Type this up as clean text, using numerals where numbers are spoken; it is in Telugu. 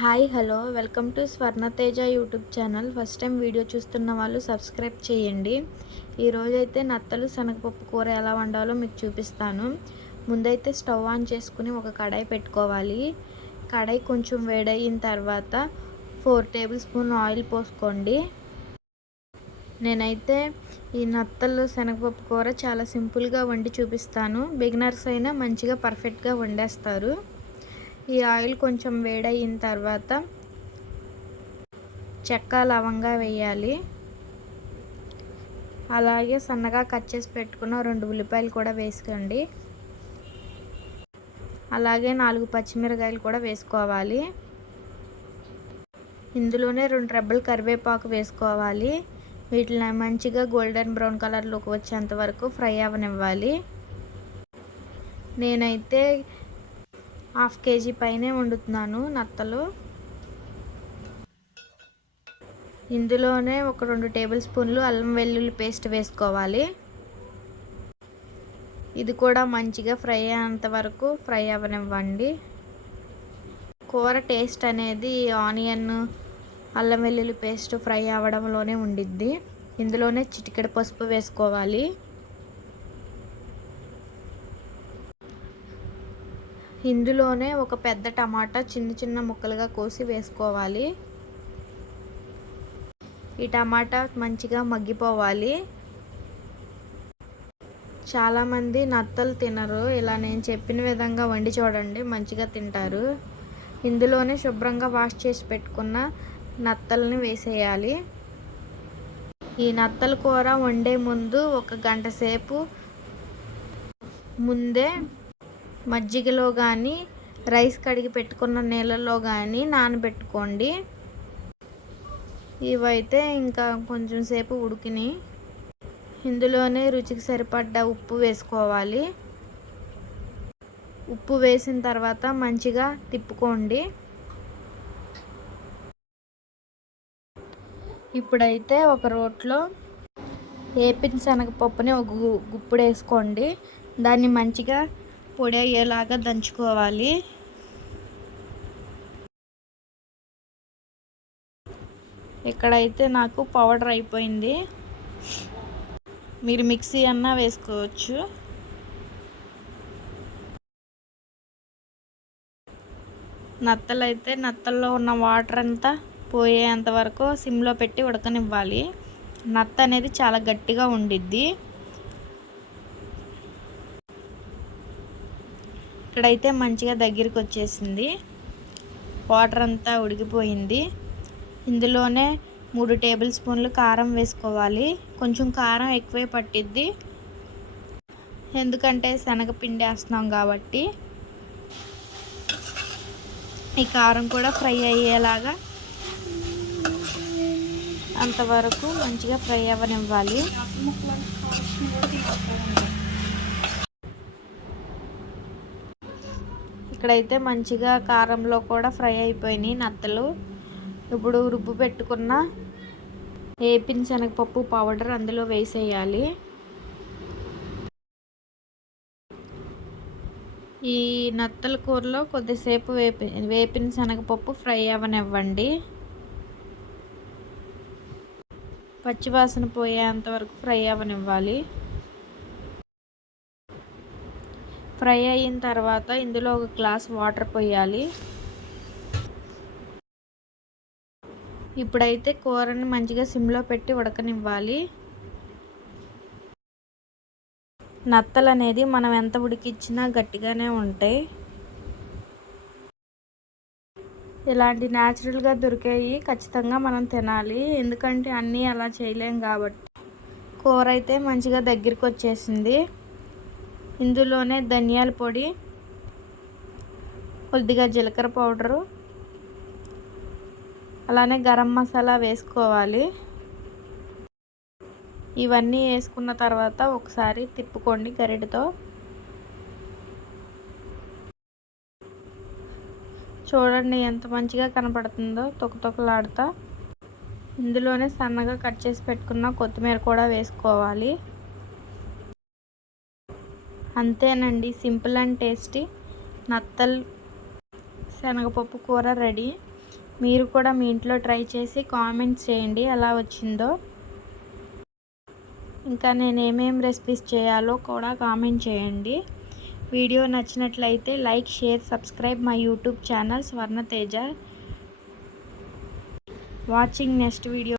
Hi hello welcome to Swarnateja YouTube channel. First time video చూస్తున్న వాళ్ళు సబ్స్క్రైబ్ చేయండి. ఈరోజైతే నత్తలు శనగపప్పు కూర ఎలా వండాలో మీకు చూపిస్తాను. ముందైతే స్టవ్ ఆన్ చేసుకుని ఒక కడాయి పెట్టుకోవాలి. కడాయి కొంచెం వేడయిన తర్వాత 4 టేబుల్ స్పూన్ ఆయిల్ పోసుకోండి. నేనైతే ఈ నత్తలు శనగపప్పు కూర చాలా సింపుల్గా వండి చూపిస్తాను. బిగినర్స్ అయినా మంచిగా పర్ఫెక్ట్గా వండేస్తారు. ఈ ఆయిల్ కొంచెం వేడయిన తర్వాత చెక్క లవంగా వేయాలి. అలాగే సన్నగా కట్ చేసి పెట్టుకున్న 2 ఉల్లిపాయలు కూడా వేసుకోండి. అలాగే 4 పచ్చిమిరకాయలు కూడా వేసుకోవాలి. ఇందులోనే 2 రెబ్బలు కరివేపాకు వేసుకోవాలి. వీటిని మంచిగా గోల్డెన్ బ్రౌన్ కలర్లోకి వచ్చేంత వరకు ఫ్రై అవ్వనివ్వాలి. నేనైతే 1/2 కేజీ పైనే వండుతున్నాను నత్తలు. ఇందులోనే ఒక 2 టేబుల్ స్పూన్లు అల్లం వెల్లుల్లి పేస్ట్ వేసుకోవాలి. ఇది కూడా మంచిగా ఫ్రై అయ్యేంత వరకు ఫ్రై అవ్వనివ్వండి. కూర టేస్ట్ అనేది ఆనియన్ అల్లం వెల్లుల్లి పేస్ట్ ఫ్రై అవ్వడంలోనే ఉండిద్ది. ఇందులోనే చిటికెడు పసుపు వేసుకోవాలి. ఇందులోనే ఒక పెద్ద టమాటా చిన్న చిన్న ముక్కలుగా కోసి వేసుకోవాలి. ఈ టమాటా మంచిగా మగ్గిపోవాలి. చాలామంది నత్తలు తినరు. ఇలా నేను చెప్పిన విధంగా వండి చూడండి, మంచిగా తింటారు. ఇందులోనే శుభ్రంగా వాష్ చేసి పెట్టుకున్న నత్తల్ని వేసేయాలి. ఈ నత్తల కూర వండే ముందు 1 గంట సేపు ముందే మజ్జిగలో కానీ రైస్ కడిగి పెట్టుకున్న నీళ్ళలో కానీ నానబెట్టుకోండి. ఇవైతే ఇంకా కొంచెం సేపు ఉడికిని. ఇందులోనే రుచికి సరిపడ్డ ఉప్పు వేసుకోవాలి. ఉప్పు వేసిన తర్వాత మంచిగా తిప్పుకోండి. ఇప్పుడైతే ఒక రోట్లో వేపిన శనగపప్పుని ఒక గుప్పుడు వేసుకోండి. దాన్ని మంచిగా పొడి అయ్యేలాగా దంచుకోవాలి. ఇక్కడైతే నాకు పౌడర్ అయిపోయింది. మీరు మిక్సీ అన్నా వేసుకోవచ్చు. నత్తల్లో ఉన్న వాటర్ అంతా పోయేంత వరకు సిమ్లో పెట్టి ఉడకనివ్వాలి. నత్త అనేది చాలా గట్టిగా ఉండిద్ది. ఇక్కడైతే మంచిగా దగ్గరికి వచ్చేసింది. వాటర్ అంతా ఉడికిపోయింది. ఇందులోనే 3 టేబుల్ స్పూన్లు కారం వేసుకోవాలి. కొంచెం కారం ఎక్కువే పట్టిద్ది, ఎందుకంటే శనగపిండి వేస్తున్నాం కాబట్టి. ఈ కారం కూడా ఫ్రై అయ్యేలాగా అంతవరకు మంచిగా ఫ్రై అవ్వనివ్వాలి. ఇక్కడైతే మంచిగా కారంలో కూడా ఫ్రై అయిపోయినాయి నత్తలు. ఇప్పుడు రుబ్బు పెట్టుకున్న వేపిన శనగపప్పు పౌడర్ అందులో వేసేయాలి. ఈ నత్తల కూరలో కొద్దిసేపు వేపిన శనగపప్పు ఫ్రై అవ్వనివ్వండి. పచ్చివాసన పోయేంత వరకు ఫ్రై అవ్వనివ్వాలి. ఫ్రై అయిన తర్వాత ఇందులో 1 గ్లాస్ వాటర్ పోయాలి. ఇప్పుడైతే కూరని మంచిగా సిమ్లో పెట్టి ఉడకనివ్వాలి. నత్తలు అనేది మనం ఎంత ఉడికిచ్చినా గట్టిగానే ఉంటాయి. ఇలాంటి న్యాచురల్గా దొరికేవి ఖచ్చితంగా మనం తినాలి, ఎందుకంటే అన్నీ అలా చేయలేం కాబట్టి. కూర అయితే మంచిగా దగ్గరికి వచ్చేసింది. ఇందులోనే ధనియాల పొడి, కొద్దిగా జీలకర్ర పౌడరు, అలానే గరం మసాలా వేసుకోవాలి. ఇవన్నీ వేసుకున్న తర్వాత ఒకసారి తిప్పుకోండి గరిటెతో. చూడండి ఎంత మంచిగా కనపడుతుందో తొక్కలాడుతా. ఇందులోనే సన్నగా కట్ చేసి పెట్టుకున్న కొత్తిమీర కూడా వేసుకోవాలి. అంతేనండి, సింపుల్ అండ్ టేస్టీ నత్తల్ శనగపప్పు కూర రెడీ. మీరు కూడా మీ ఇంట్లో ట్రై చేసి కామెంట్స్ చేయండి ఎలా వచ్చిందో. ఇంకా నేను ఏమేమి రెసిపీస్ చేయాలో కూడా కామెంట్ చేయండి. వీడియో నచ్చినట్లయితే like, share, subscribe my YouTube channel Swarnateja. Watching next video.